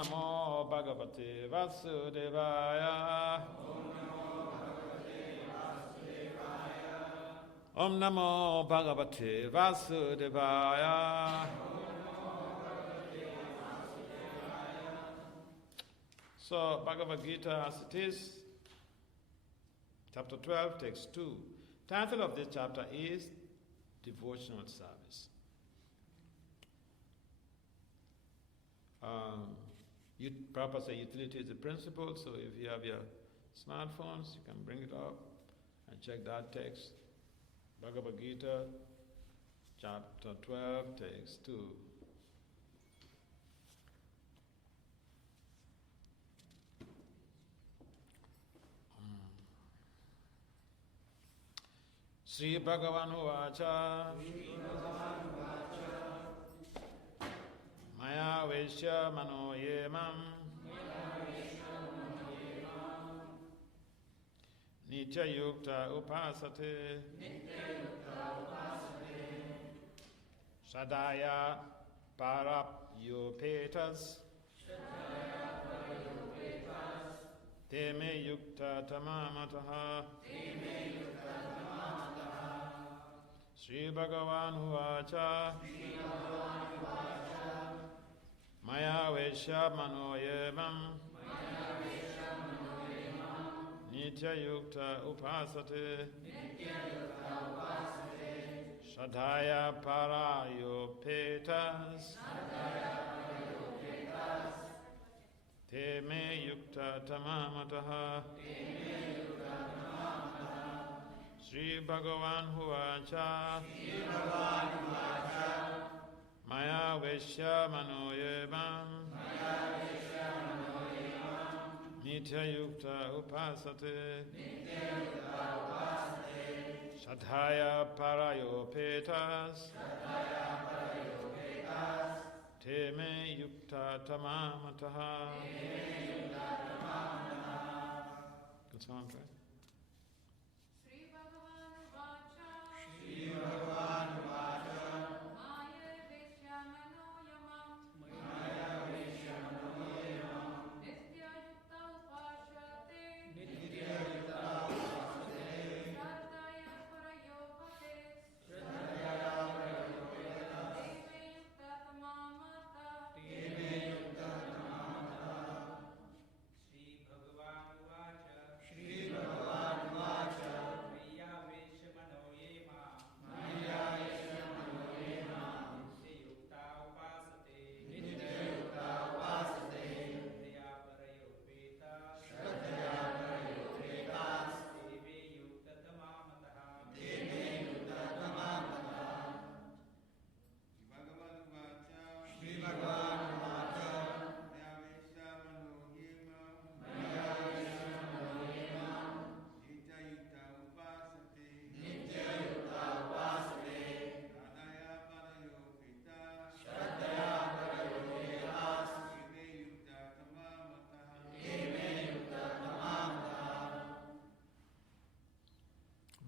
Namo Bhagavate Vasudevaya. Om Namo Bhagavate Vasudevaya. So, Bhagavad Gita as it is, chapter 12, text 2. Title of this chapter is Devotional Service. Prabhupada says utility is the principle, so if you have your smartphones, you can bring it up and check that text. Bhagavad Gita, chapter 12, text 2. Sri Bhagavan Uvacha Maya Veshya Mano Yemam Nitya Yukta Upasate Shadaya Parapyopetas Teme Yukta Tamamataha Sri Bhagavan Uvacha Maya Veshya Mano Yemam Nitya Yukta Upasate Shadhaya Parayopetas Teme Yukta Tamamataha Sri Bhagavan Uvacha Maya Veshya Mano Yemam Nitya Yukta Upasate Shadhaya Parayopetas Teme Yukta Tamamataha. Good song, right?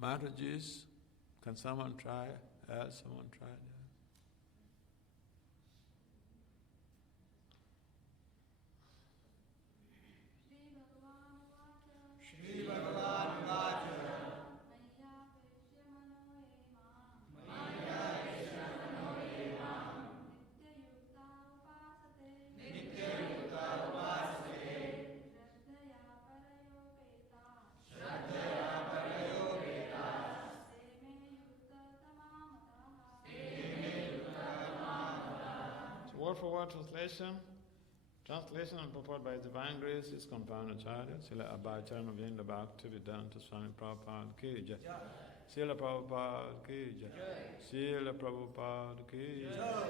Mataji's, can someone try? Someone try that? Shri Bhagavan Vacha Maya Vesha Mano Yema Nitya Yukta Upasate Shraddhaya Parayopetas So word for word translation. Translation and purport by Divine Grace is Compound Acharya, Srila Abhacharya Vinda Bhaktivedanta Swami Prabhupada Ki Jai. Srila Prabhupada Ki Jai. Srila Prabhupada Ki Jai.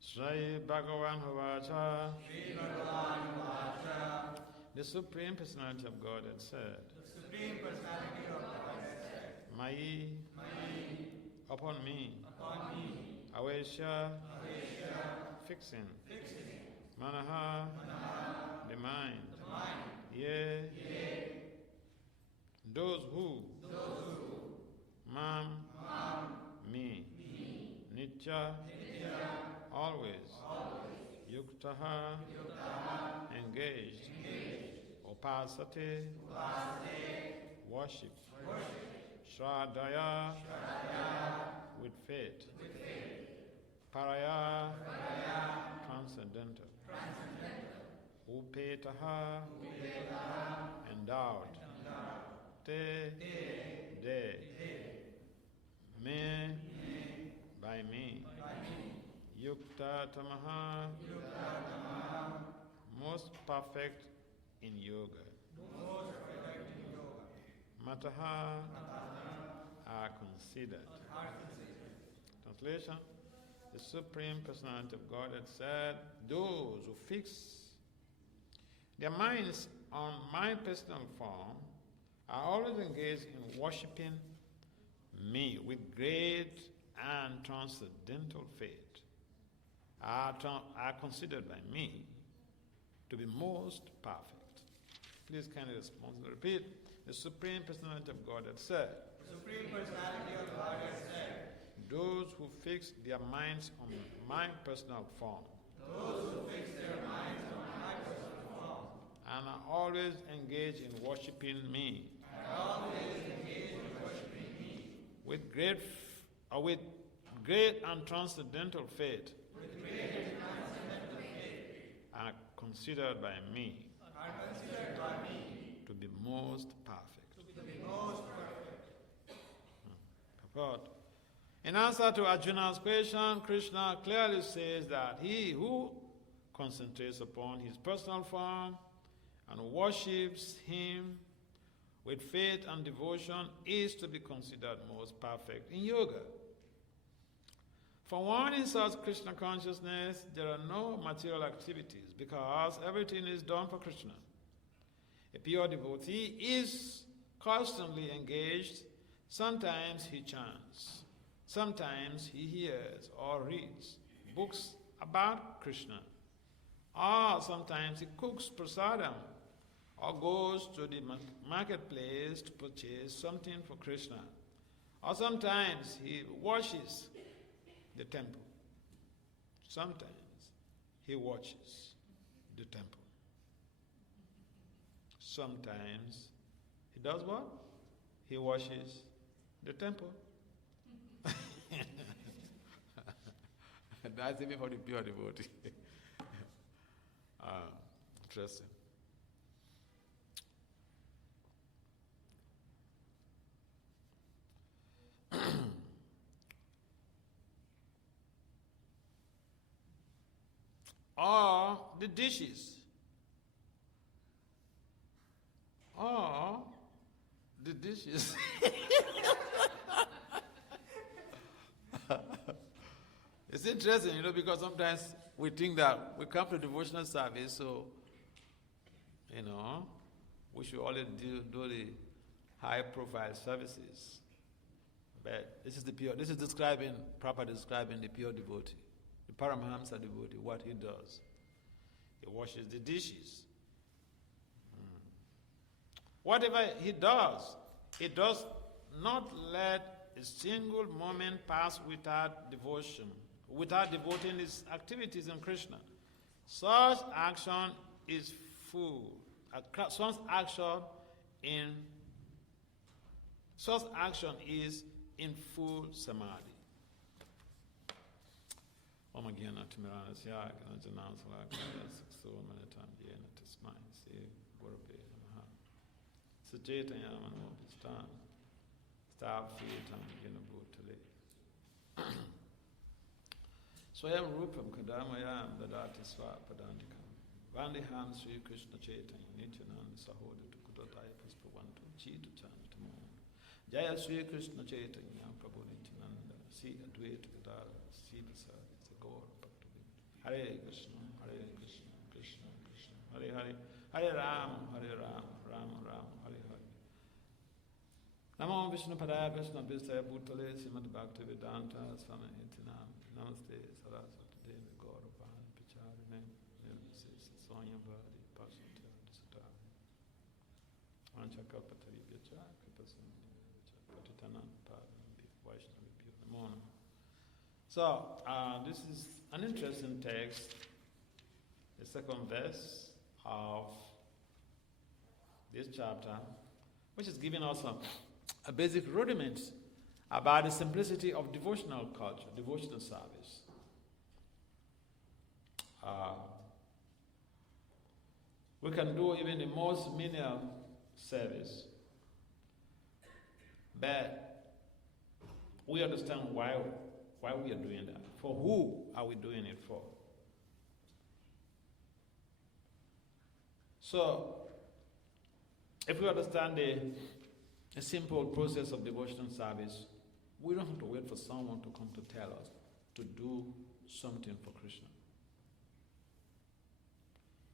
Sri Bhagavan Uvacha. The Supreme Personality of God had said, Mai, upon me, Avesha, fixing, Manaha, the mind, Ye, those who, Mam, me, Nitya, always, Yuktaha, engaged. Upasate, worship. Shradaya, with faith. Paraya, transcendental. Upetaha, endowed. Te, de. Me, by me. Yukta tamaha, most perfect in yoga. Mataha are considered. Translation: the Supreme Personality of Godhead said, those who fix their minds on my personal form are always engaged in worshiping me with great and transcendental faith, are considered by me to be most perfect. Please kindly responsibly repeat. The Supreme Personality of Godhead said, The Supreme Personality of Godhead said, those who fix their minds on my personal form, those who fix their minds on my personal form, and are always engaged in worshiping me, with great and transcendental faith, are considered by me to be most perfect. Purport. In answer to Arjuna's question, Krishna clearly says that he who concentrates upon his personal form and worships him with faith and devotion is to be considered most perfect in yoga. For one in such Krishna consciousness, there are no material activities because everything is done for Krishna. A pure devotee is constantly engaged. Sometimes he chants, sometimes he hears or reads books about Krishna, or sometimes he cooks prasadam or goes to the marketplace to purchase something for Krishna, or sometimes he washes the temple. Sometimes he watches the temple. Sometimes he does what? He washes the temple. That's even for the pure devotee. Interesting. Or the dishes. Or the dishes. It's interesting, because sometimes we think that we come to devotional service, so, we should always do the high-profile services. But this is properly describing the pure devotee, the Paramahamsa devotee, what he does. He washes the dishes. Whatever he does not let a single moment pass without devotion, without devoting his activities in Krishna. Such action is full. Such action is in full samadhi. Om Gyana Timirana Syak and Janasala so many times Yena Tismai, see Gurbe Namaha. Sajeta Yamano Pistan, Stab Fiatam Yenabutale. Swayam Rupam Kadamayam Dadati Swa Padantikam. Vandiham Sri Krishna Chaitanya Nityananda Sahoda Tukudotaya Puspavantu Chitu Chantamon. Jaya Sri Krishna Chaitanya Prabhu Nityananda Si Advaita Gadara Si Prasad Sagor Bhaktavid. Hare Krishna, Krishna Krishna, Hare Hare, Hare Ram, Ram Ram, Hare Hare. Namo Vishnu Padaya Krishna Vistaya Bhutale Srimad Bhakti Vedanta Swami Itinam. Namaste Saraswati Devi Gauravan Picharine Nirvisis Sonya Bhadi Pasantya Disatari Anchakapatari Vyacha Kripasandi Patitanam Padam Vaishnavi Pure Namo. So, this is an interesting text the second verse of this chapter, which is giving us a basic rudiment about the simplicity of devotional culture, devotional service. We can do even the most menial service, but we understand why we are doing that. For who are we doing it for? So, if we understand the simple process of devotional service, we don't have to wait for someone to come to tell us to do something for Krishna.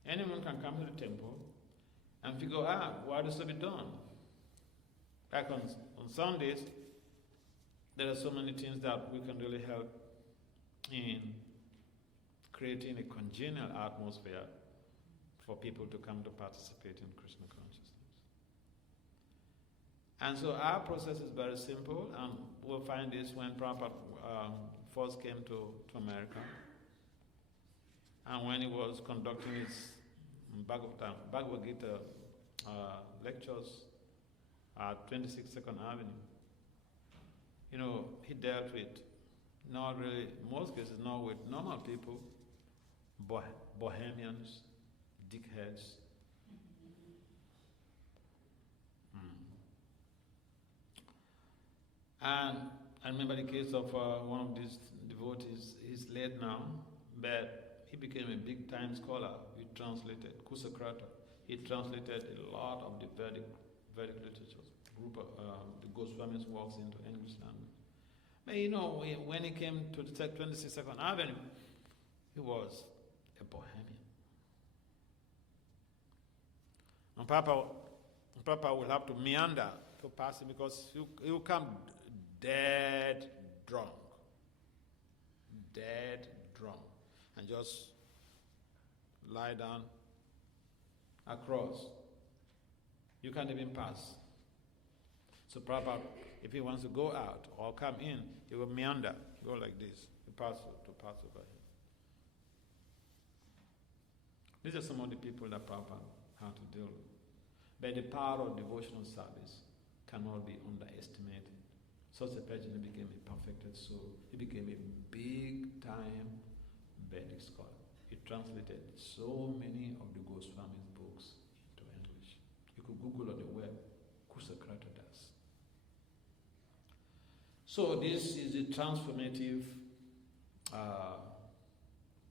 Anyone can come to the temple and figure out what is to be done. Like on Sundays, there are so many things that we can really help in creating a congenial atmosphere for people to come to participate in Krishna consciousness. And so our process is very simple, and we'll find this when Prabhupada first came to America, and when he was conducting his Bhagavad Gita lectures at 26 Second Avenue. You know, he dealt with not really, in most cases, not with normal people, bohemians, dickheads. And I remember the case of one of these devotees. He's late now, but he became a big-time scholar. He translated Kusakrata. He translated a lot of the Vedic literatures. The Goswami's works into English language. But you know, when he came to the 22nd Avenue, he was a bohemian. And Papa will have to meander to pass him because he will come dead drunk, and just lie down across. You can't even pass. So Prabhupada, if he wants to go out or come in, he will meander, go like this, to pass over here. These are some of the people that Prabhupada had to deal with. But the power of devotional service cannot be underestimated. Such a person became a perfected soul. He became a big-time Vedic scholar. He translated so many of the Goswami's books into English. You could Google on the web, Kusakrata Das. So this is the transformative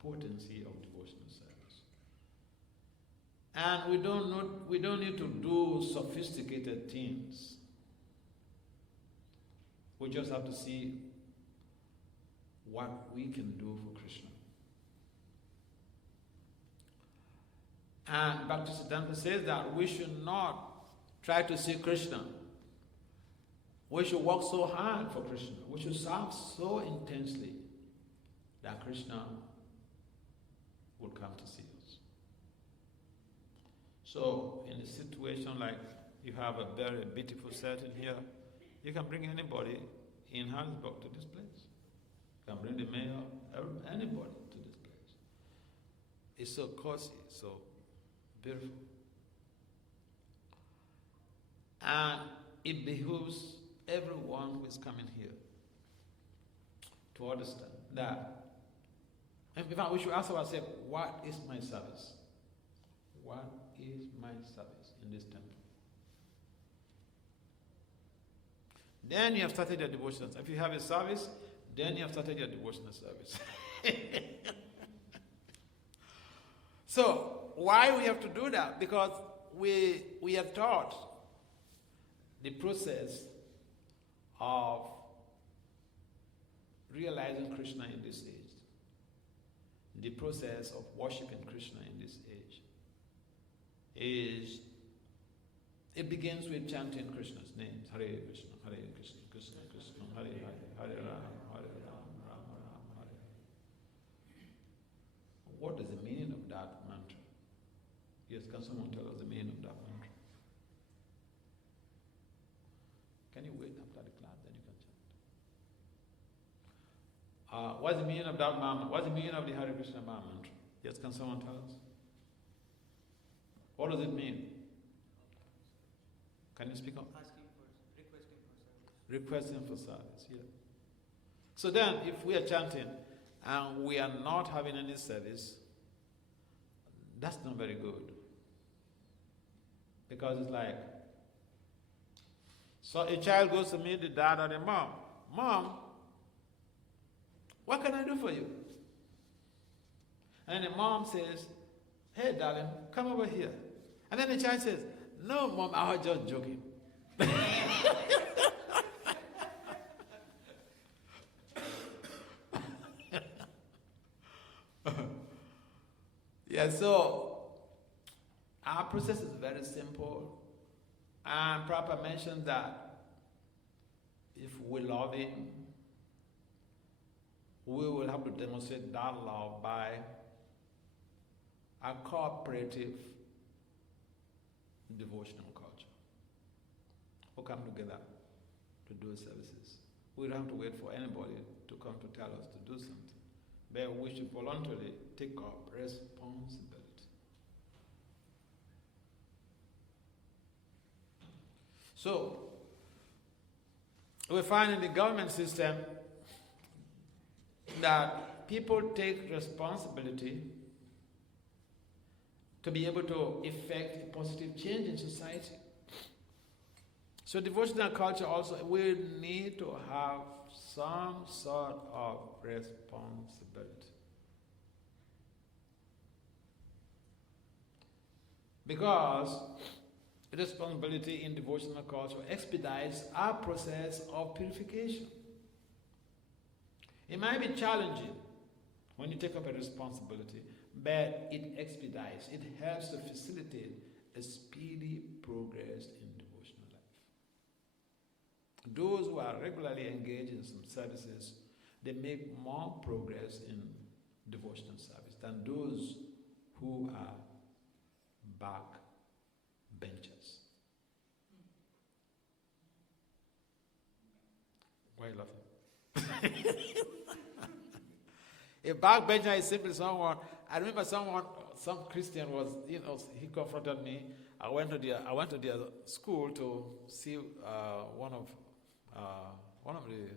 potency of devotional service. And we don't need to do sophisticated things. We just have to see what we can do for Krishna. And Bhaktisiddhanta says that we should not try to see Krishna. We should work so hard for Krishna. We should serve so intensely that Krishna will come to see us. So in a situation like you have a very beautiful setting here, you can bring anybody in Harrisburg to this place. You can bring the mayor, anybody to this place. It's so cozy, so beautiful. And it behooves everyone who is coming here to understand that. And in fact, we should ask ourselves, what is my service? What is my service in this temple? Then you have started your devotional service. If you have a service, then you have started your devotional service. So, why we have to do that? Because we are taught the process of realizing Krishna in this age. The process of worshiping Krishna in this age it begins with chanting Krishna's names. Hare Krishna, Hare Krishna, Krishna Krishna, Hare Hare, Hare Rama, Hare Rama, Rama Rama, Hare Hare. What is the meaning of that mantra? Yes, can someone tell us the meaning of that mantra? Can you wait after the class, then you can chant. What's the meaning of that mantra? What's the meaning of the Hare Krishna mantra? Yes, can someone tell us? What does it mean? Can you speak up? Requesting for service. Requesting for service, yeah. So then, if we are chanting and we are not having any service, that's not very good. Because it's like, so a child goes to meet the dad or the mom. Mom, what can I do for you? And the mom says, hey, darling, come over here. And then the child says, no, Mom, I was just joking. Yeah, so our process is very simple. And Prabhupada mentioned that if we love him, we will have to demonstrate that love by a cooperative devotional culture who come together to do services. We don't have to wait for anybody to come to tell us to do something, but we should voluntarily take up responsibility. So, we find in the government system that people take responsibility to be able to effect a positive change in society. So devotional culture also will need to have some sort of responsibility. Because responsibility in devotional culture expedites our process of purification. It might be challenging when you take up a responsibility, but it expedites, it helps to facilitate a speedy progress in devotional life. Those who are regularly engaged in some services, they make more progress in devotional service than those who are backbenchers. Why are you laughing? A backbencher is simply someone. I remember some Christian was, he confronted me. I went to their school to see one of the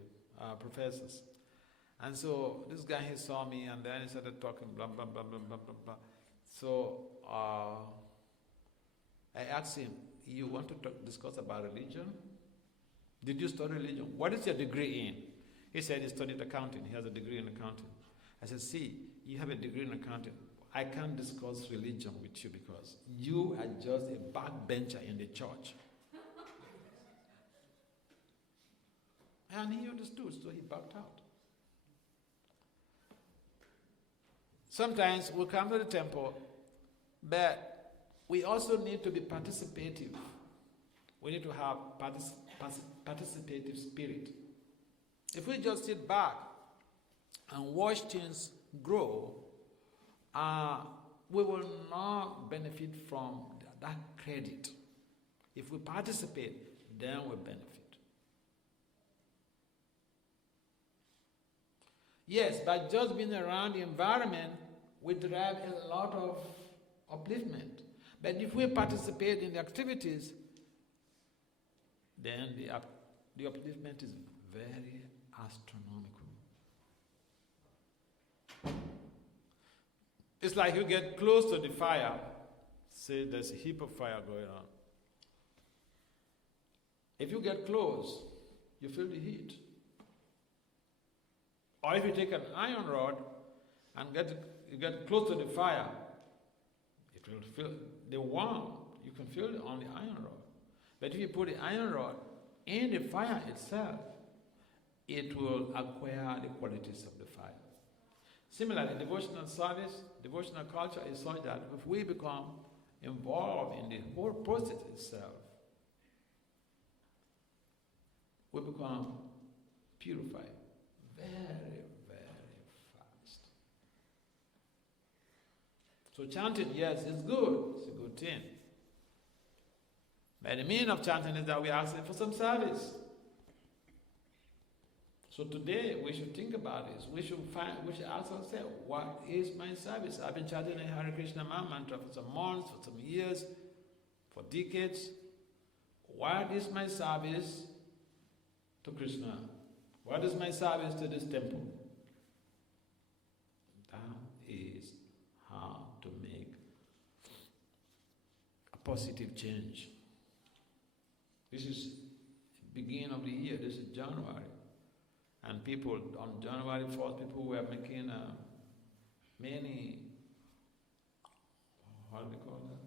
professors, and so this guy, he saw me, and then he started talking blah blah blah blah blah blah blah. So I asked him, "You want to discuss about religion? Did you study religion? What is your degree in?" He said he studied accounting. He has a degree in accounting. I said, "See, you have a degree in accounting. I can't discuss religion with you because you are just a backbencher in the church." And he understood, so he backed out. Sometimes we come to the temple, but we also need to be participative. We need to have participative spirit. If we just sit back and watch things grow, we will not benefit from that credit. If we participate, then we benefit. Yes, by just being around the environment, we derive a lot of upliftment. But if we participate in the activities, then the upliftment is very astronomical. It's like you get close to the fire, say there's a heap of fire going on. If you get close, you feel the heat. Or if you take an iron rod and you get close to the fire, it will feel the warmth. You can feel it on the iron rod. But if you put the iron rod in the fire itself, it will acquire the qualities of the fire. Similarly, devotional service, devotional culture is such that if we become involved in the whole process itself, we become purified very, very fast. So chanting, yes, it's good. It's a good thing. But the meaning of chanting is that we are asking for some service. So today we should think about this. We should ask ourselves, what is my service? I've been chanting a Hare Krishna mantra for some months, for some years, for decades. What is my service to Krishna? What is my service to this temple? That is how to make a positive change. This is the beginning of the year. This is January. And people, on January 4th, people were making many, how do we call that?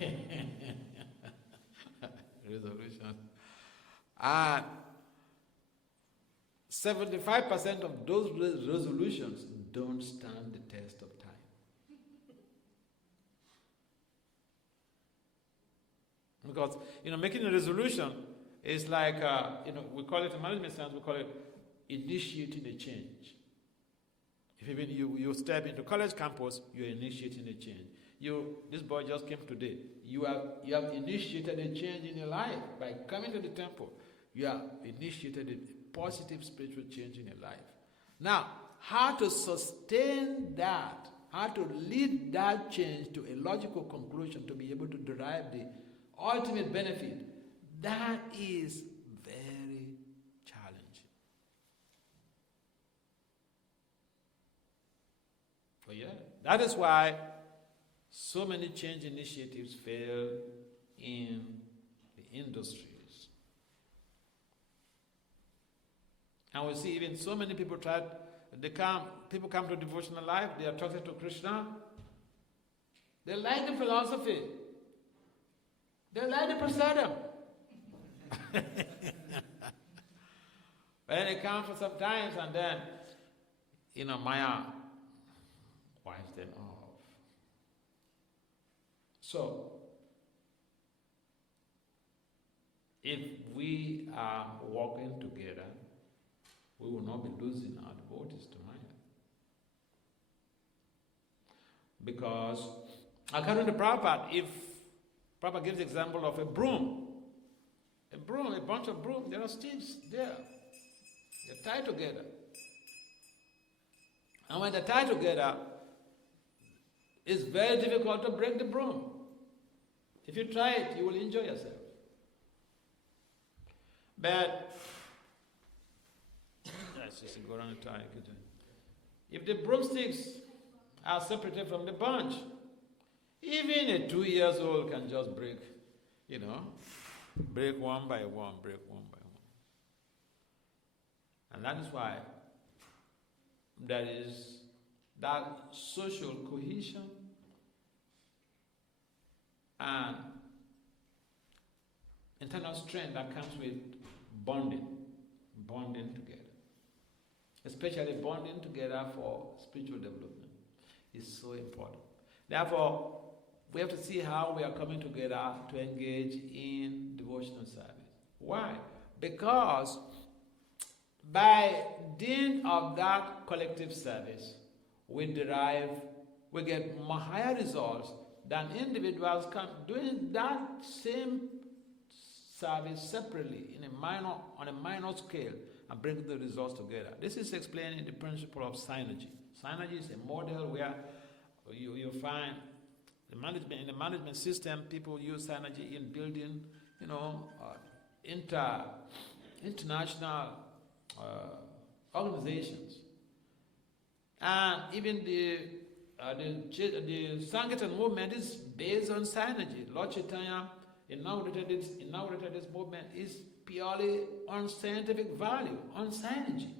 Yeah. Resolution. And 75% of those resolutions don't stand the test of time. Because, making a resolution is like, we call it in management science, we call it initiating a change. If even you step into college campus, you're initiating a change. This boy just came today. You have initiated a change in your life by coming to the temple. You have initiated a positive spiritual change in your life. Now, how to sustain that, how to lead that change to a logical conclusion to be able to derive the ultimate benefit, that is very challenging. Oh yeah, that is why so many change initiatives fail in the industries. And we see even so many people people come to devotional life, they are talking to Krishna. They like the philosophy. They like the prasadam. When they come for some times and then, Maya wipes them off. So, if we are working together, we will not be losing our devotees to Maya. Because, according to Prabhupada, if Prabhupada gives the example of a bunch of broom, there are sticks there. They're tied together. And when they're tied together, it's very difficult to break the broom. If you try it, you will enjoy yourself. But if the broomsticks are separated from the bunch, even a 2-year-old can just break, break one by one. And that is why there is that social cohesion and internal strength that comes with bonding together. Especially bonding together for spiritual development is so important. Therefore, we have to see how we are coming together to engage in devotional service. Why? Because by dint of that collective service, we get more higher results than individuals doing that same service separately on a minor scale and bring the results together. This is explaining the principle of synergy. Synergy is a model where you find in the management system, people use synergy in building, international organizations. And even the Sankirtan movement is based on synergy. Lord Chaitanya inaugurated this movement is purely on scientific value, on synergy.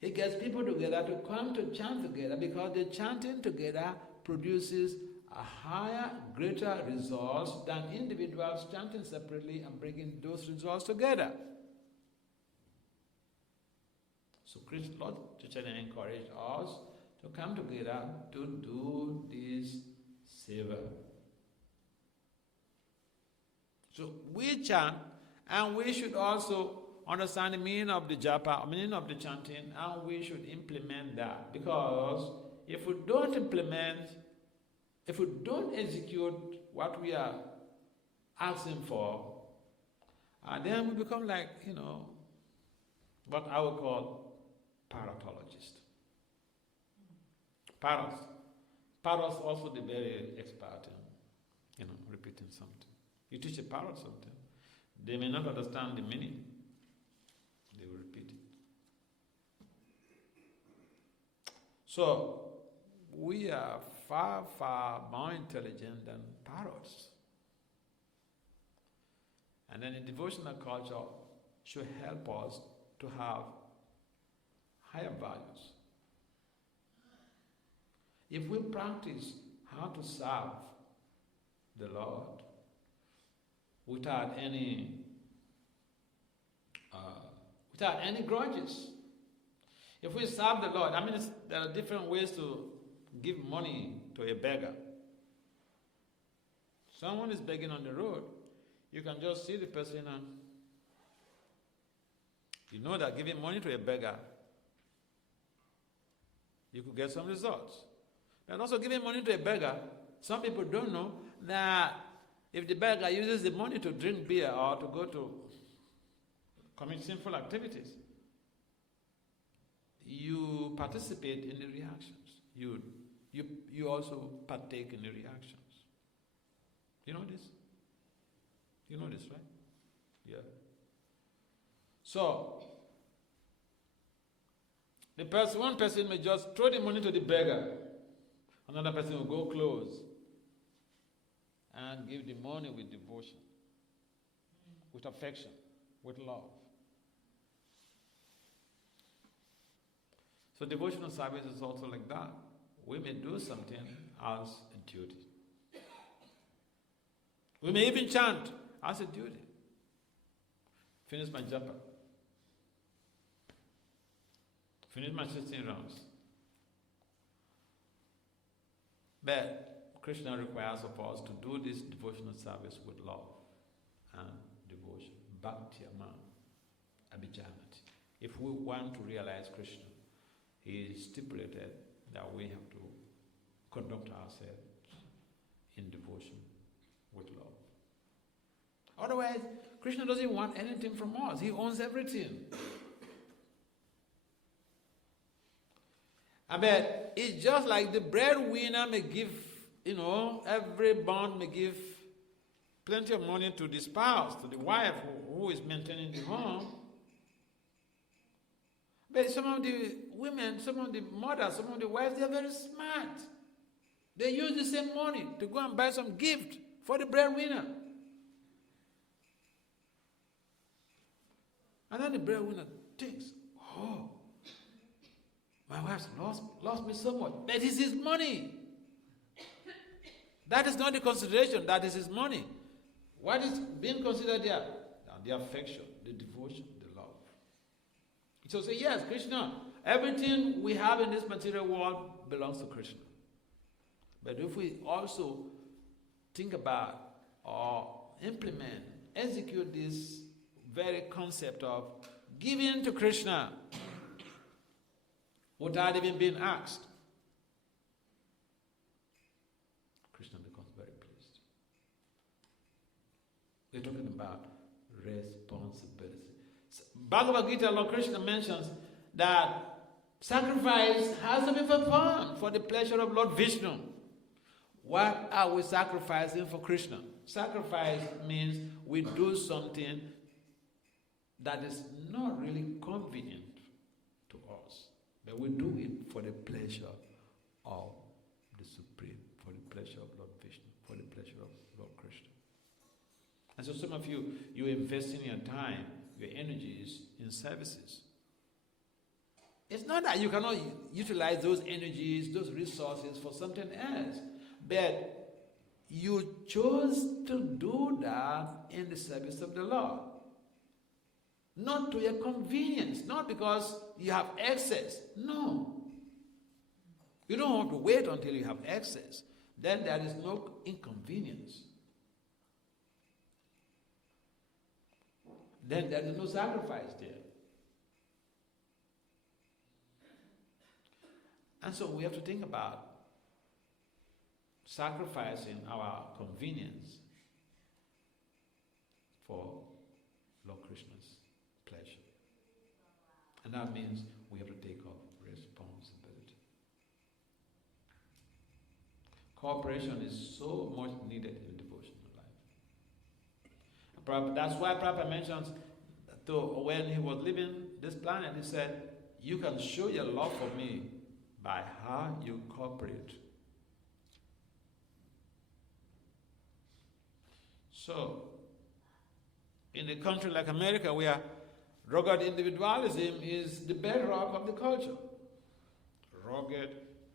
He gets people together to come to chant together because the chanting together produces a higher, greater results than individuals chanting separately and bringing those results together. So Lord Chaitanya encouraged us to come together to do this seva. So we chant, and we should also understand the meaning of the japa, meaning of the chanting, and we should implement that. Because if we don't execute what we are asking for, And then we become like, what I would call parrotologists. Parrots. Parrots also the very expert in, repeating something. You teach a parrot something, they may not understand the meaning. They will repeat it. So, we are far, far more intelligent than parrots. And then the devotional culture should help us to have higher values. If we practice how to serve the Lord without any grudges, if we serve the Lord, there are different ways to give money to a beggar. Someone is begging on the road, you can just see the person and you know that giving money to a beggar, you could get some results. And also giving money to a beggar, some people don't know that if the beggar uses the money to drink beer or to go to commit sinful activities, you participate in the reactions. You also partake in the reactions. You know this? You know this, right? Yeah. So, one person may just throw the money to the beggar. Another person will go close and give the money with devotion, with affection, with love. So devotional service is also like that. We may do something as a duty. We may even chant as a duty. Finish my japa. Finish my 16 rounds. But Krishna requires of us to do this devotional service with love and devotion. Bhakti-ama abhijanati. If we want to realize Krishna, he stipulated that we have to conduct ourselves in devotion with love. Otherwise, Krishna doesn't want anything from us. He owns everything. I bet it's just like the breadwinner may give, every bond may give plenty of money to the spouse, to the wife who is maintaining the home. But some of the women, some of the mothers, some of the wives, they are very smart. They use the same money to go and buy some gift for the breadwinner. And then the breadwinner thinks, oh, my wife's lost me so much. That is his money. That is not the consideration, that is his money. What is being considered there? The affection, the devotion, the love. So say, yes, Krishna, everything we have in this material world belongs to Krishna. But if we also think about or implement, execute this very concept of giving to Krishna without even being asked, Krishna becomes very pleased. We're talking about responsibility. Bhagavad Gita, Lord Krishna mentions that sacrifice has to be performed for the pleasure of Lord Vishnu. What are we sacrificing for Krishna? Sacrifice means we do something that is not really convenient to us, but we do it for the pleasure of the Supreme, for the pleasure of Lord Vishnu, for the pleasure of Lord Krishna. And so some of you're investing your time, your energies in services. It's not that you cannot utilize those energies, those resources for something else, but you chose to do that in the service of the Lord. Not to your convenience, not because you have excess. No. You don't have to wait until you have excess. Then there is no inconvenience. Then there is no sacrifice there. And so we have to think about sacrificing our convenience for And that means we have to take up responsibility. Cooperation is so much needed in devotional life. That's why Prabhupada mentions, when he was leaving this planet, he said, you can show your love for me by how you cooperate. So, in a country like America, where rugged individualism is the bedrock of the culture. Rugged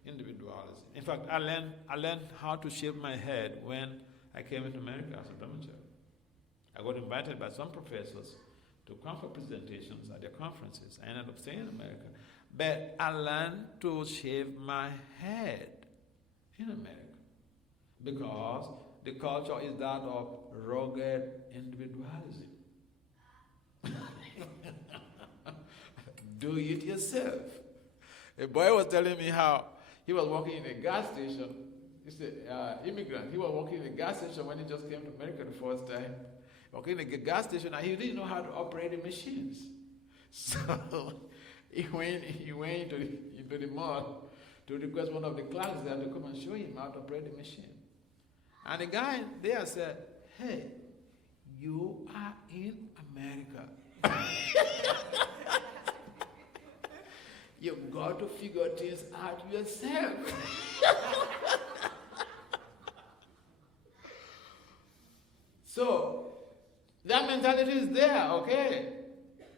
individualism. In fact, I learned how to shave my head when I came into America as a brahmachari. I got invited by some professors to come for presentations at their conferences. I ended up staying in America. But I learned to shave my head in America because the culture is that of rugged individualism. Do it yourself. A boy was telling me how he was working in a gas station. He's an immigrant. He was working in a gas station when he just came to America the first time. Working in a gas station, and he didn't know how to operate the machines. So he went into the mall to request one of the clerks there to come and show him how to operate the machine. And the guy there said, hey, you are in America. You've got to figure things out yourself. So, that mentality is there, okay?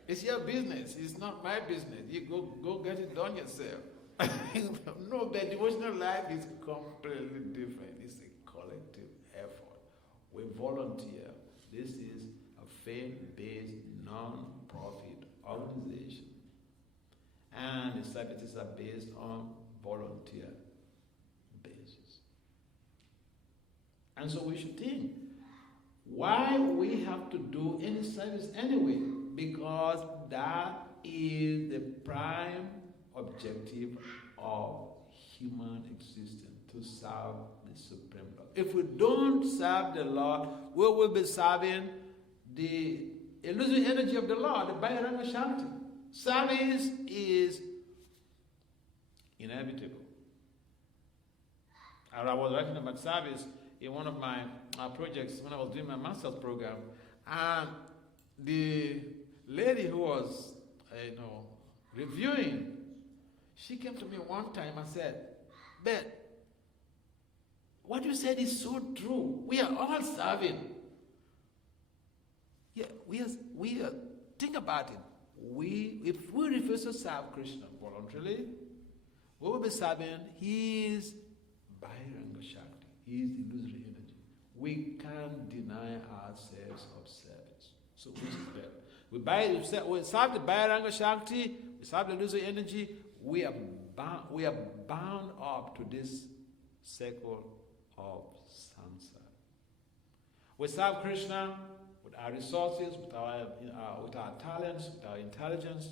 It's your business. It's not my business. You go get it done yourself. No, the devotional life is completely different. It's a collective effort. We volunteer. This is a faith-based, non-profit organization. And the services are based on volunteer basis. And so we should think, why we have to do any service anyway? Because that is the prime objective of human existence, to serve the Supreme Lord. If we don't serve the Lord, we will be serving the illusory energy of the Lord, the Bhairanga Shakti. Service is inevitable. And I was writing about service in one of my projects when I was doing my master's program, and the lady who was, reviewing, she came to me one time and said, "Bet, what you said is so true. We are all serving. Yeah, we are. Think about it. If we refuse to serve Krishna voluntarily, we will be serving his Bhairanga Shakti, his illusory energy. We can't deny ourselves of service. So which is better? We serve the Bhairanga Shakti, we serve the illusory energy, we are bound up to this circle of samsara. We serve Krishna with our resources, with our talents, with our intelligence.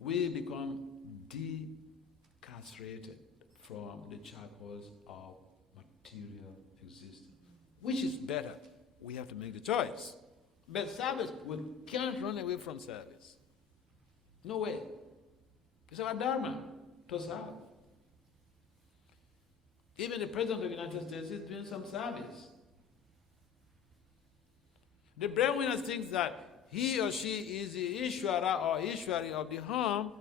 We become decastrated from the shackles of material existence. Which is better? We have to make the choice. But service, we can't run away from service. No way. It's our dharma to serve. Even the President of the United States is doing some service. The breadwinner thinks that he or she is the Ishwara or Ishwari of the home.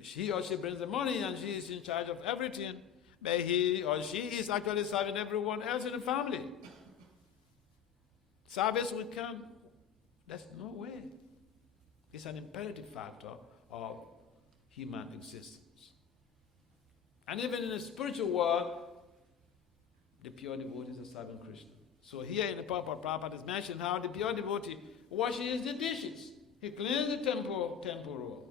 He or she brings the money and she is in charge of everything. But he or she is actually serving everyone else in the family. Service we can't. There's no way. It's an imperative factor of human existence. And even in the spiritual world, the pure devotees are serving Krishna. So here in the Purport, Prabhupada is mentioned how the pure devotee washes the dishes. He cleans the temple room.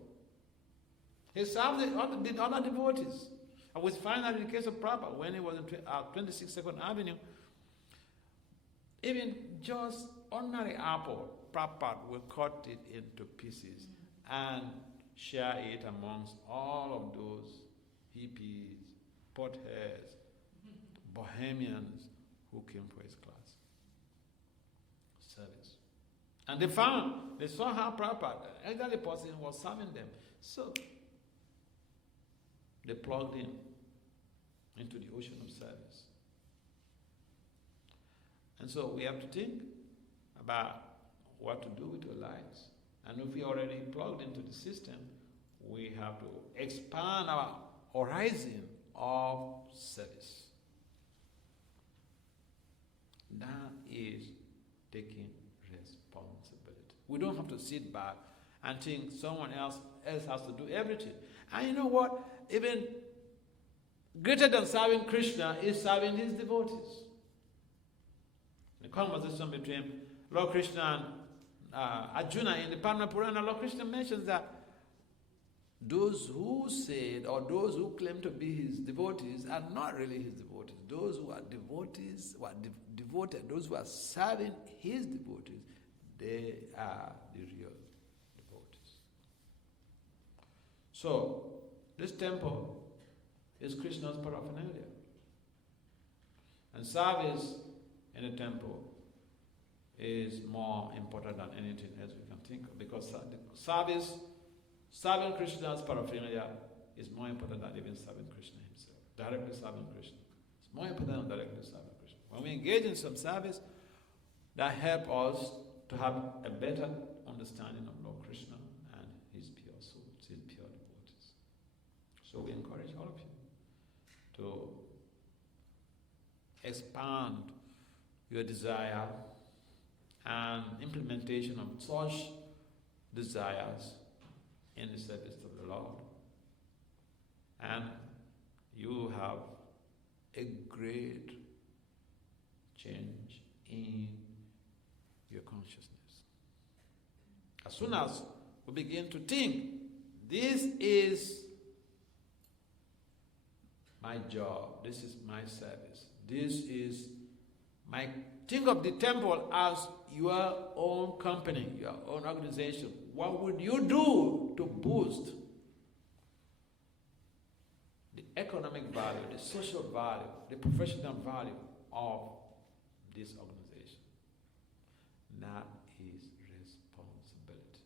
He serves the other devotees. And we find that in the case of Prabhupada, when he was in 26 Second Avenue, even just ordinary apple, Prabhupada will cut it into pieces and share it amongst all of those hippies, potheads, bohemians who came for his class. Service. And they saw how Prabhupada, elderly person, was serving them. So they plugged into the ocean of service. And so we have to think about what to do with our lives. And if we already plugged into the system, we have to expand our horizon of service. That is taking responsibility. We don't have to sit back and think someone else has to do everything. And you know what? Even greater than serving Krishna is serving his devotees. The conversation between Lord Krishna and Arjuna in the Padma Purana, Lord Krishna mentions that those who said, or those who claim to be his devotees, are not really his devotees. Those who are devotees, who are devoted, those who are serving his devotees, they are the real devotees. So, this temple is Krishna's paraphernalia. And service in a temple is more important than anything else we can think of, because serving Krishna's paraphernalia is more important than even serving Krishna himself. Directly serving Krishna. It's more important than directly serving Krishna. When we engage in some service, that helps us to have a better understanding of Lord Krishna and his pure souls, his pure devotees. So we encourage all of you to expand your desire and implementation of such desires in the service of the Lord. And you have a great change in your consciousness. As soon as we begin to think, this is my job, this is my service, this is my... Think of the temple as your own company, your own organization. What would you do to boost the economic value, the social value, the professional value of this organization? That is responsibility.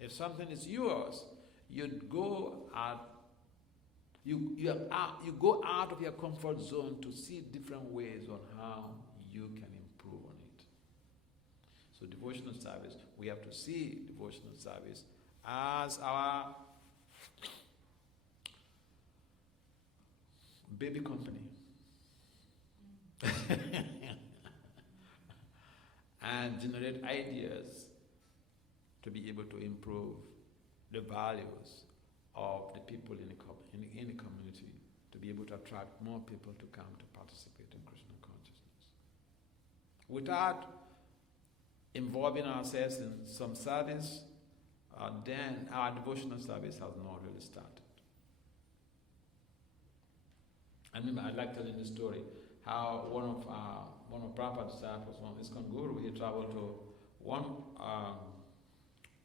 If something is yours, you'd go out. You go out of your comfort zone to see different ways on how you can improve on it. So devotional service, we have to see devotional service as our baby company. And generate ideas to be able to improve the values of the people in the community, to be able to attract more people to come to participate in Krishna consciousness. Without involving ourselves in some service, then our devotional service has not really started. I remember I like telling the story how one of Prabhupada's disciples, one ISKCON guru, he traveled to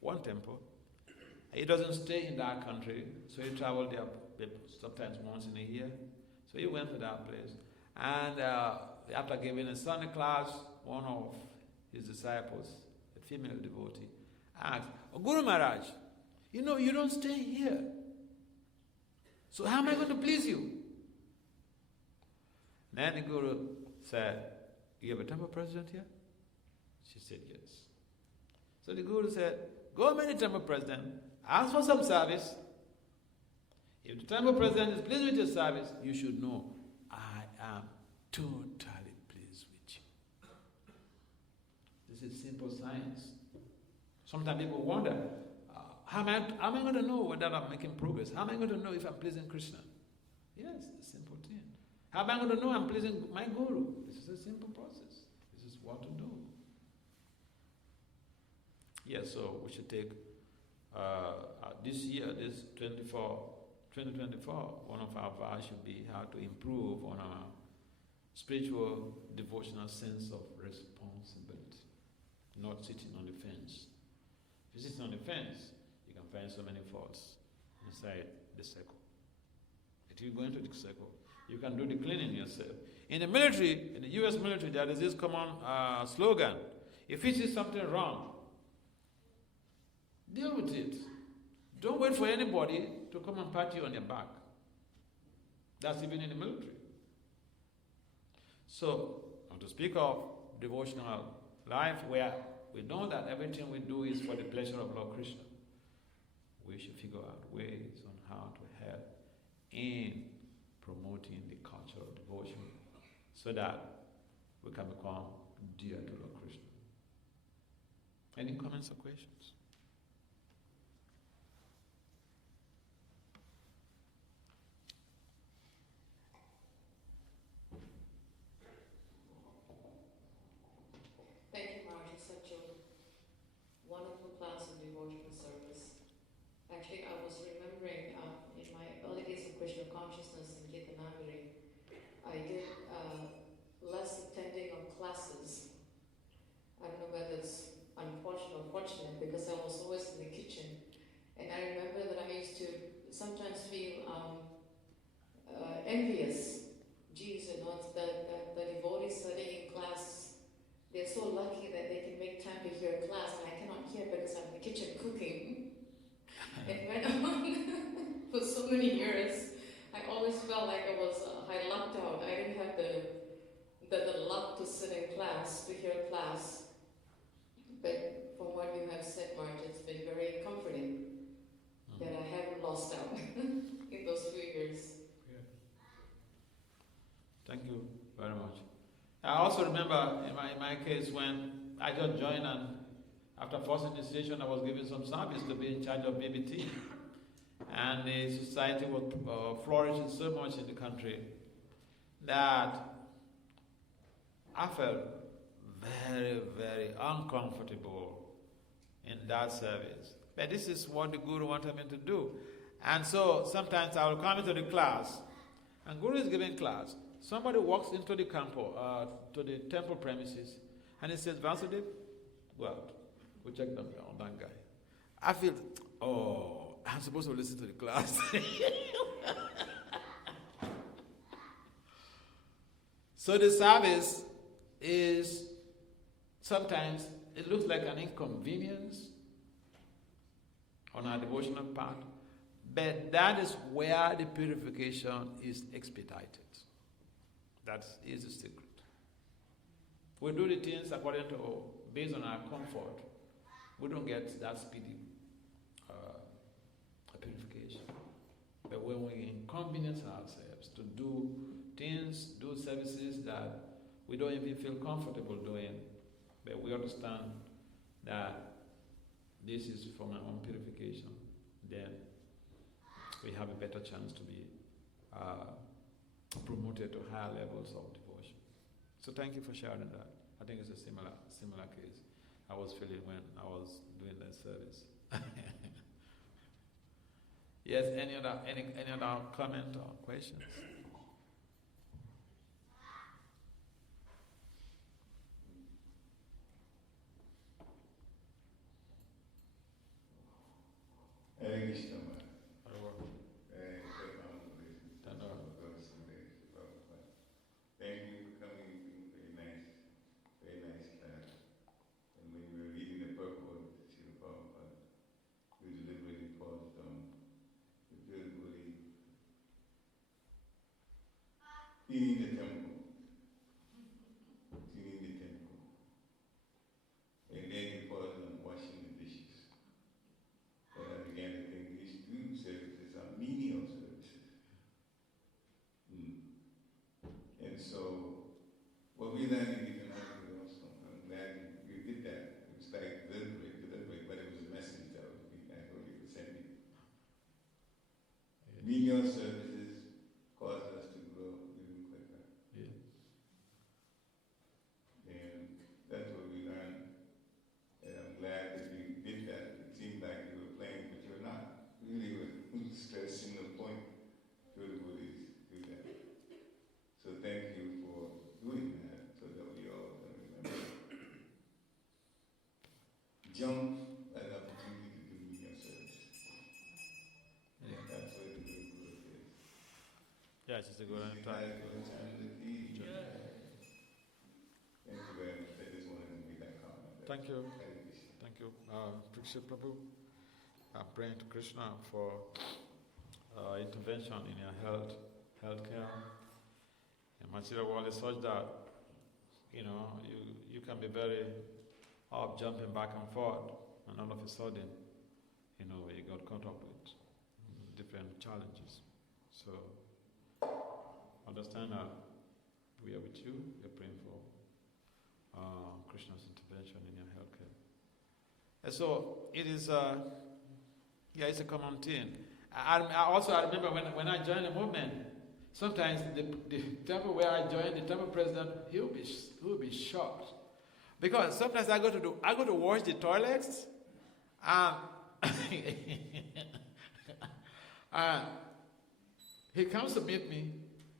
one temple. He doesn't stay in that country, so he traveled there sometimes once in a year. So he went to that place. And after giving a Sunday class, one of his disciples, a female devotee, asked, "Oh, Guru Maharaj, you know, you don't stay here. So how am I going to please you?" Then the Guru said, "You have a temple president here?" She said, "Yes." So the Guru said, "Go meet the temple president, ask for some service. If the temple president is pleased with your service, you should know, I am totally pleased with you." This is simple science. Sometimes people wonder, how am I going to know whether I'm making progress? How am I going to know if I'm pleasing Krishna? Yes, it's a simple thing. How am I going to know I'm pleasing my Guru? This is a simple process. This is what to do. Yes, so we should take this year, this 2024, one of our vows should be how to improve on our spiritual, devotional sense of responsibility, not sitting on the fence. If you're sitting on the fence, you can find so many faults inside the circle. If you go into the circle, you can do the cleaning yourself. In the military, in the US military, there is this common slogan. If you see something wrong, deal with it. Don't wait for anybody to come and pat you on your back. That's even in the military. So, to speak of devotional life where we know that everything we do is for the pleasure of Lord Krishna, we should figure out ways on how to help in promoting the culture of devotion so that we can become dear to Lord Krishna. Any comments or questions? Thank you, Marty. Such a wonderful class of devotional service. Actually, I was remembering in my early days of Krishna consciousness in Ketanagari, I did less attending of classes. I don't know whether it's unfortunate or fortunate because I was always in the kitchen. And I remember that I used to sometimes feel envious. Geez, you know, the devotees studying in class, they're so lucky that they can make time to hear class, and I cannot hear because I'm in the kitchen cooking. It went on for so many years. I always felt like I lucked out. I didn't have the luck to sit in class, to hear class. But from what you have said, Marge, it's been very comforting that I haven't lost out in those few years. Yeah. Thank you very much. I also remember in my case when I just joined and after first initiation I was given some service to be in charge of BBT. And the society was flourishing so much in the country that I felt very, very uncomfortable in that service. But this is what the Guru wanted me to do. And so sometimes I will come into the class and Guru is giving class. Somebody walks into the campo, to the temple premises, and he says, Vasudev, go out. Go check them on that guy. I feel, I'm supposed to listen to the class. So the service is, sometimes it looks like an inconvenience on our devotional part, but that is where the purification is expedited. That is the secret. We do the things according to, based on our comfort. We don't get that speedy purification. But when we inconvenience ourselves to do things, do services that we don't even feel comfortable doing, but we understand that this is for my own purification, then we have a better chance to be promoted to higher levels of devotion. So thank you for sharing that. I think it's a similar case I was feeling when I was doing that service. Yes, any other comment or questions? Cleaning the temple. And then he paused on washing the dishes. But I began to think these two services are menial services. And so, what we learned in economics also, I'm glad you did that. It was like deliberate, but it was a message that was being actually presented. Menial services cause us to grow even quicker. Yeah. And that's what we learned. And I'm glad that you did that. It seemed like you were playing, but you're not. Really were stressing the point to the Buddhists do that. So thank you for doing that so that we all can remember. Jump at the opportunity to do menial service. Yeah. That's what the good work is. Yes, it's a good time. Thank you very much. I just wanted to make that comment. thank you. Hare Krishna. Thank you. Prakshit Prabhu, I'm praying to Krishna for intervention in your healthcare. And material world is such that, you can be very up, jumping back and forth, and all of a sudden, you got caught up with different challenges. So, understand that we are with you. We are praying for Krishna's intervention in your healthcare. And so, it is, it's a common thing. I remember when I joined the movement, sometimes the temple where I joined, the temple president, he will be shocked. Because sometimes I go to wash the toilets, and and he comes to meet me,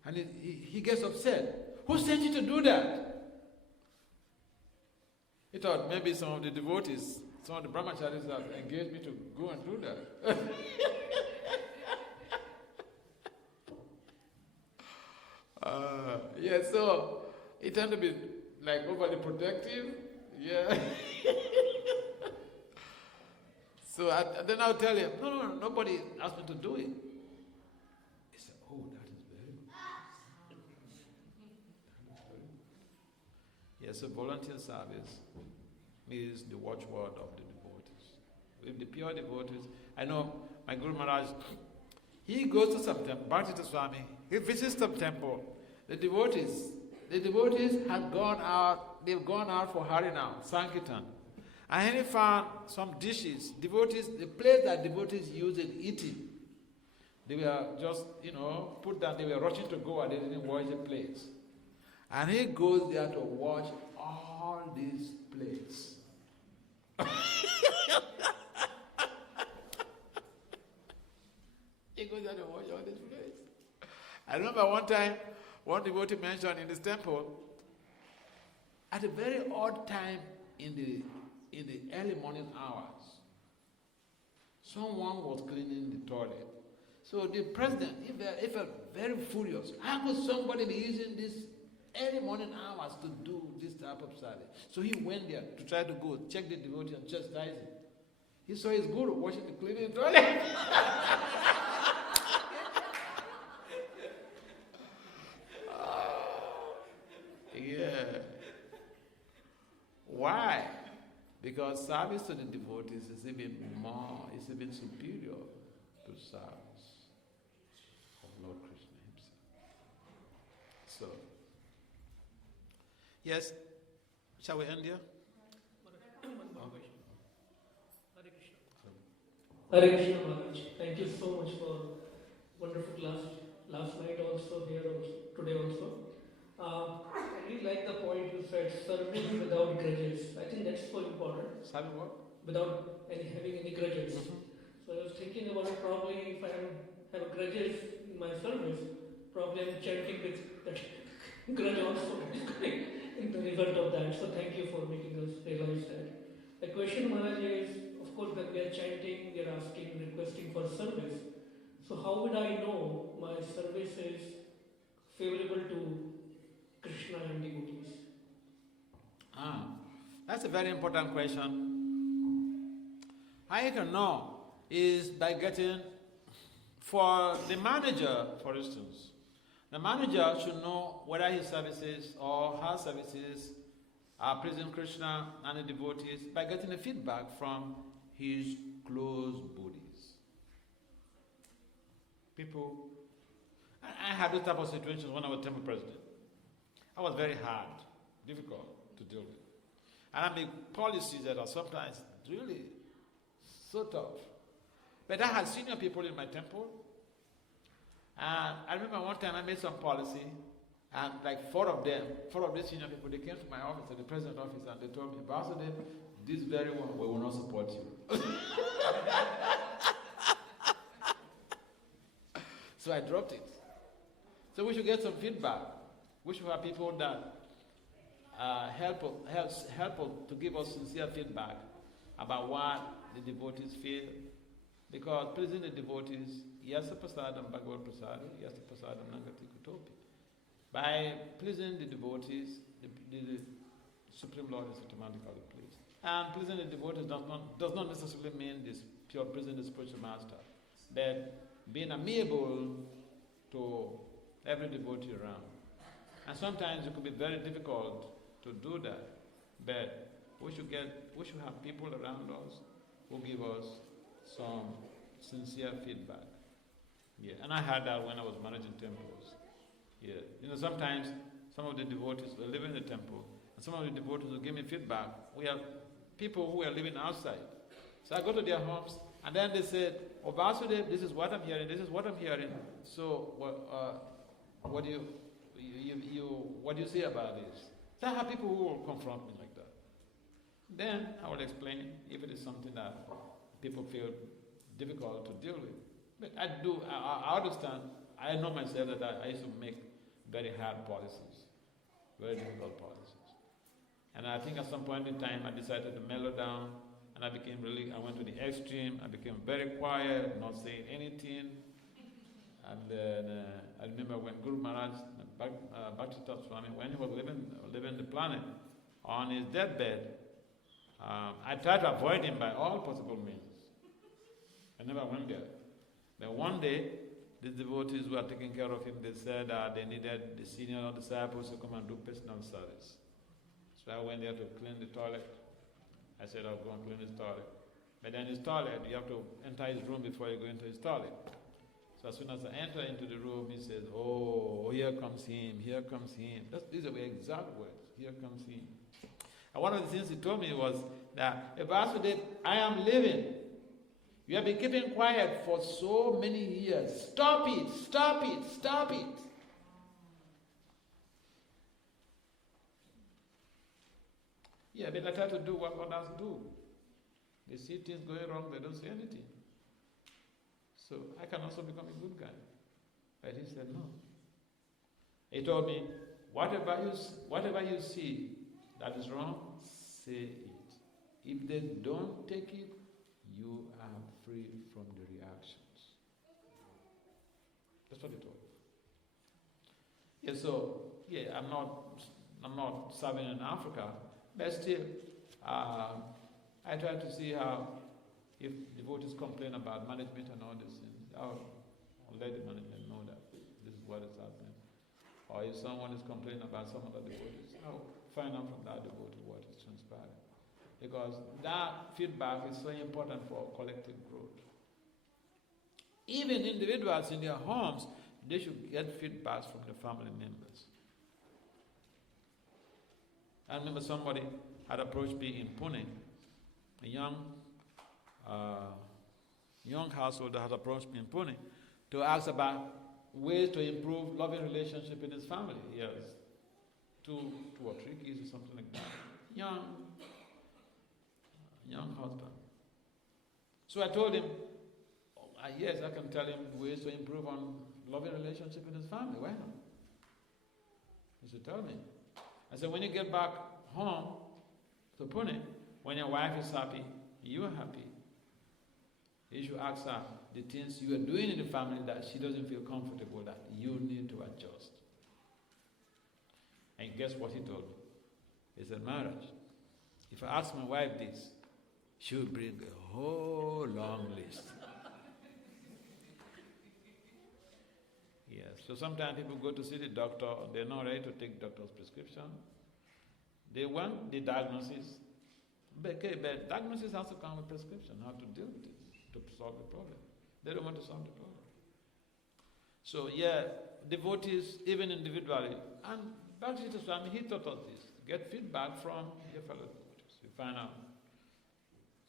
and he gets upset. Who sent you to do that? He thought maybe some of the devotees, some of the brahmacharis have engaged me to go and do that. So it tend to be like overly protective. Yeah. So then I'll tell him, no, nobody asked me to do it. He said, oh, that is very good. Yes, so volunteer service is the watchword of the devotees. With the pure devotees, I know my Guru Maharaj, he goes to some temple, Bhakti Swami, he visits some temple. The devotees have gone out, they've gone out for Harinam, Sankirtan. And he found some dishes, the place that devotees use in eating. They were just, put down, they were rushing to go and they didn't wash the plates. And he goes there to wash all these plates. He goes there to wash all these plates. I remember one time, one devotee mentioned in this temple, at a very odd time in the early morning hours, someone was cleaning the toilet. So the president, he felt very furious. How could somebody be using this early morning hours to do this type of service? So he went there to try to go check the devotee and chastise him. He saw his guru washing the cleaning toilet. Why? Because service to the devotees is even superior to service of Lord Krishna himself. So, yes, shall we end here? Hare Krishna Maharaj. Thank you so much for wonderful class last night also, here also, today also. I really like the point you said, serving without grudges. I think that's so important. Serving what? Without having any grudges. So I was thinking about probably if I have grudges in my service, probably I'm chanting with that grudge also in the result of that. So thank you for making us realize that. The question, Maharaj, is, of course, when we are chanting, we are asking, requesting for service. So how would I know my service is favorable to Krishna and devotees? That's a very important question. How you can know is by getting, for the manager, for instance, the manager should know whether his services or her services are pleasing Krishna and the devotees by getting a feedback from his close buddies. People, I had this type of situations when I was temple president. I was very hard, difficult to deal with. And I make policies that are sometimes really so tough. But I had senior people in my temple. And I remember one time I made some policy, and like four of these senior people, they came to my office, at the president's office, and they told me, Basudev, this very one, we will not support you. So I dropped it. So we should get some feedback. We should have people that help to give us sincere feedback about what the devotees feel. Because pleasing the devotees, yasa prasadam bhagavad prasadam, yasa prasadam nangati kutopi. By pleasing the devotees, the Supreme Lord is automatically pleased. And pleasing the devotees does not necessarily mean this pure pleasing the spiritual master, but being amiable to every devotee around. And sometimes it could be very difficult to do that, but we should have people around us who give us some sincere feedback. Yeah, and I had that when I was managing temples. Yeah, sometimes some of the devotees were living in the temple, and some of the devotees will give me feedback. We have people who are living outside. So I go to their homes, and then they said, "Oh, Vasudev, this is what I'm hearing. This is what I'm hearing. So, what do you say about this?" So I have people who will confront me like that. Then I will explain if it is something that people feel difficult to deal with. But I understand. I know myself that I used to make very hard policies, very difficult policies. And I think at some point in time I decided to mellow down, and I went to the extreme. I became very quiet, not saying anything. And then I remember when Guru Maharaj, Bhakti Swami, when he was leaving the planet, on his deathbed, I tried to avoid him by all possible means. I never went there. Then one day, the devotees who were taking care of him, they said they needed the senior disciples to come and do personal service. So I went there to clean the toilet. I said, I'll go and clean his toilet. But then his toilet, you have to enter his room before you go into his toilet. So as soon as I enter into the room, he says, "Oh, here comes him, here comes him." These are the exact words, "Here comes him." And one of the things he told me was that, "Vasudev, I am living. You have been keeping quiet for so many years. Stop it, stop it, stop it." Yeah, but I try to do what others do. They see things going wrong, they don't say anything. So I can also become a good guy. But he said no. He told me, whatever you see that is wrong, say it. If they don't take it, you are free from the reactions. That's what he told me. Yeah, so I'm not serving in Africa, but still, I try to see how, if devotees complain about management and all these things, I'll let the management know that this is what is happening. Or if someone is complaining about some other devotees, I'll find out from that devotee what is transpiring. Because that feedback is so important for collective growth. Even individuals in their homes, they should get feedbacks from the family members. I remember somebody had approached me in Pune, a young householder had approached me in Pune to ask about ways to improve loving relationship in his family. He has two or three kids or something like that. Young husband. So I told him, yes, I can tell him ways to improve on loving relationship in his family. Why not? He said, tell me. I said, when you get back home to Pune, when your wife is happy, you are happy. You should ask her the things you are doing in the family that she doesn't feel comfortable, that you need to adjust. And guess what he told me? He said, Maharaj, if I ask my wife this, she will bring a whole long list. Yes, so sometimes people go to see the doctor, they're not ready to take doctor's prescription. They want the diagnosis, but diagnosis has to come with prescription, how to deal with it, to solve the problem. They don't want to solve the problem. So yeah, devotees, even individually, and Bhakti Swami, he taught us this. Get feedback from your fellow devotees. You find out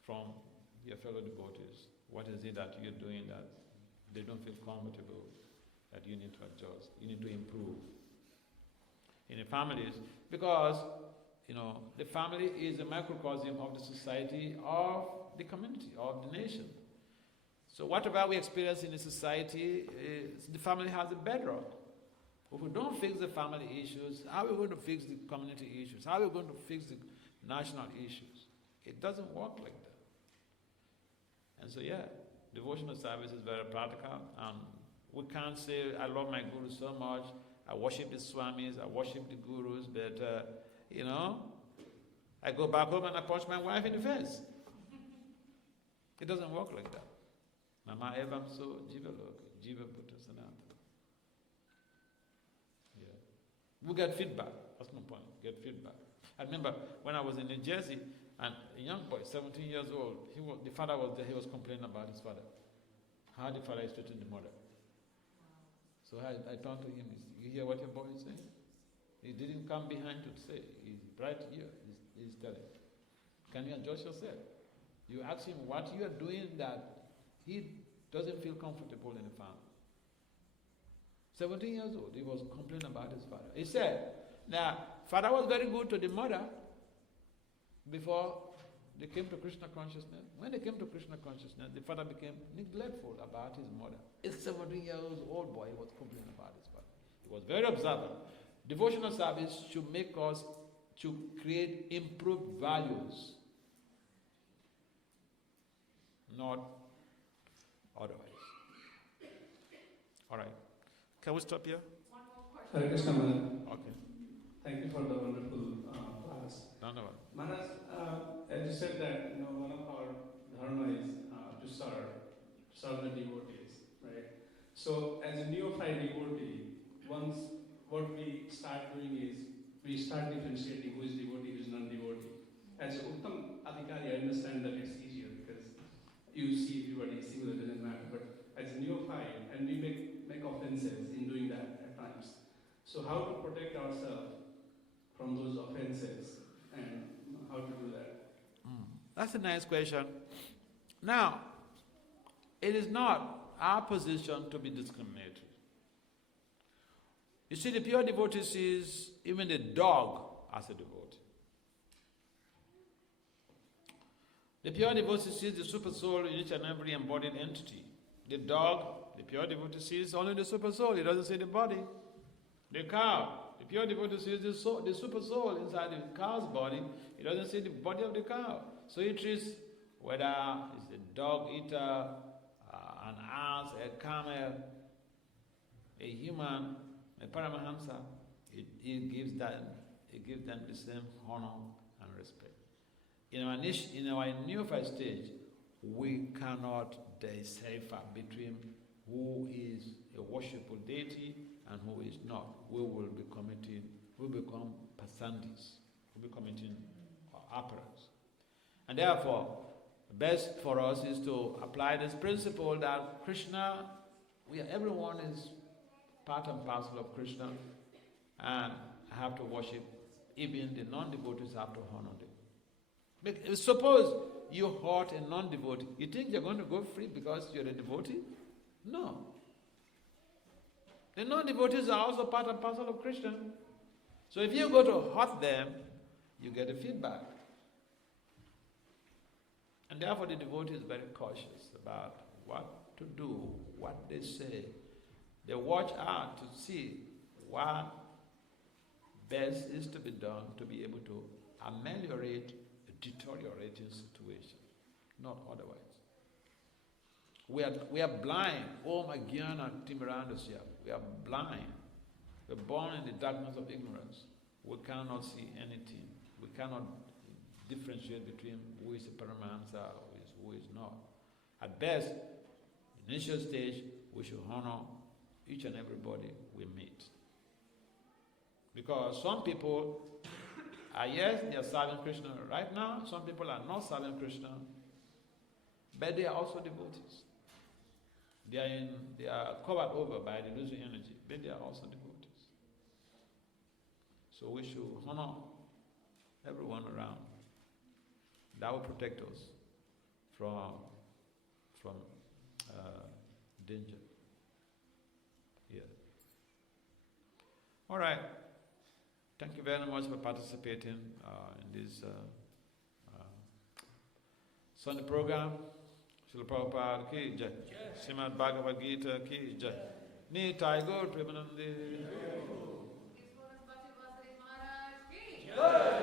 from your fellow devotees what is it that you're doing that they don't feel comfortable, that you need to adjust, you need to improve. In the families, because the family is a microcosm of the society, of the community, of the nation. So whatever we experience in the society, the family has a bedrock. If we don't fix the family issues, how are we going to fix the community issues? How are we going to fix the national issues? It doesn't work like that. And so devotional service is very practical. We can't say, I love my guru so much, I worship the swamis, I worship the gurus, but I go back home and I punch my wife in the face. It doesn't work like that. Mama evam so jiva buddha sanatana. Yeah. We get feedback. That's my point. Get feedback. I remember when I was in New Jersey, and a young boy, 17 years old, the father was there, he was complaining about his father. How the father is treating the mother. So I turned to him, you hear what your boy is saying? He didn't come behind to say, he's right here, he's telling. Can you adjust yourself? You ask him what you are doing that he doesn't feel comfortable in the family. 17 years old, he was complaining about his father. He said, now, father was very good to the mother before they came to Krishna consciousness. When they came to Krishna consciousness, the father became neglectful about his mother. A 17-year-old boy was complaining about his father. He was very observant. Devotional service should make us to create improved values, not otherwise. All right. Can we stop here? One more question. Hare Krishna Maharaj. Okay. Thank you for the wonderful class. No. Maharaj, as you said that one of our dharma is to serve the devotees, right? So as a neophyte devotee, once what we start doing is we start differentiating who is devotee, who is non-devotee. As a Uttam Adhikari, I understand that it's easier because you see everybody similar, doesn't matter. But as a neophyte, and we make offenses in doing that at times. So how to protect ourselves from those offenses and how to do that? That's a nice question. Now, it is not our position to be discriminatory. You see, the pure devotee sees even the dog as a devotee. The pure devotee sees the super soul in each and every embodied entity. The dog, the pure devotee sees only the super soul, he doesn't see the body. The cow, the pure devotee sees the super soul inside the cow's body, he doesn't see the body of the cow. So he treats whether it's a dog eater, an ass, a camel, a human, a paramahamsa, it gives them the same honor and respect. In our neophyte stage, we cannot decipher between who is a worshipful deity and who is not. We will become pasandis, we'll be committing operas. And therefore, best for us is to apply this principle that Krishna, everyone is part and parcel of Krishna and have to worship. Even the non-devotees have to honor them. Suppose you hurt a non-devotee, you think you're going to go free because you're a devotee? No. The non-devotees are also part and parcel of Krishna. So if you go to hurt them, you get a feedback. And therefore the devotee is very cautious about what to do, what they say. They watch out to see what best is to be done to be able to ameliorate a deteriorating situation, not otherwise. We are blind. Oh my Gyana Timirandasya. We are blind. We're born in the darkness of ignorance. We cannot see anything. We cannot differentiate between who is a Paramahamsa, who is not. At best, initial stage, we should honor each and everybody we meet. Because some people are, yes, they are serving Krishna right now. Some people are not serving Krishna, but they are also devotees. They are covered over by the illusory energy, but they are also devotees. So we should honor everyone around. That will protect us from danger. Yeah. All right. Thank you very much for participating in this Sunday program. Srila Prabhupada ki jai. Srimad Bhagavad Gita ki jai. Nitai Gaur Premanande. ISKCON Bhakti Vasari Maharaj ki jai.